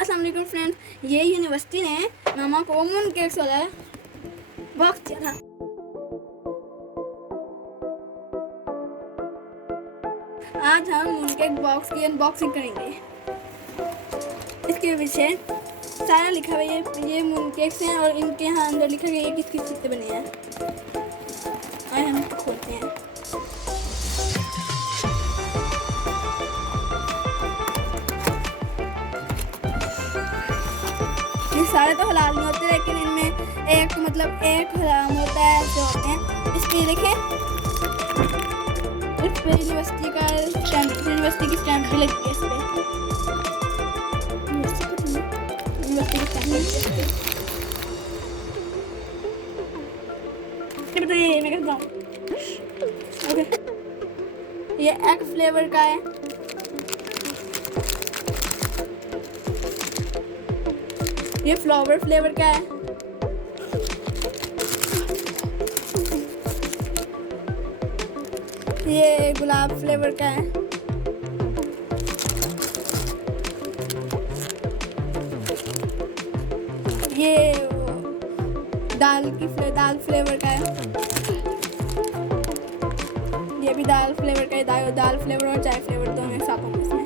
अस्सलाम वालेकुम फ्रेंड्स, ये यूनिवर्सिटी ने मामा को मून केक्स वाला बॉक्स दिया था। आज हम मून केक बॉक्स की अनबॉक्सिंग करेंगे। इसके पीछे सारा लिखा हुआ है, ये मून केक्स हैं और इनके यहाँ अंदर लिखा गया है किस किस चीज़ से बने हैं। और हम खोलते हैं। ये सारे तो हलाल नहीं होते, लेकिन इनमें एक हराम होता है, ऐसे होते हैं। इस पे देखें, इस पे यूनिवर्सिटी का स्टैम्प, यूनिवर्सिटी की स्टैम्प भी लगी है। इस पे यूनिवर्सिटी की स्टैम्प लगी है। ये बताइए, मैं कहता हूँ ओके, ये एग फ्लेवर का है। ये फ्लावर फ्लेवर का है। ये गुलाब फ्लेवर का है। ये दाल फ्लेवर का है। ये भी दाल फ्लेवर का है। दाल फ्लेवर और चाय फ्लेवर दोनों एक साथ होंगे इसमें।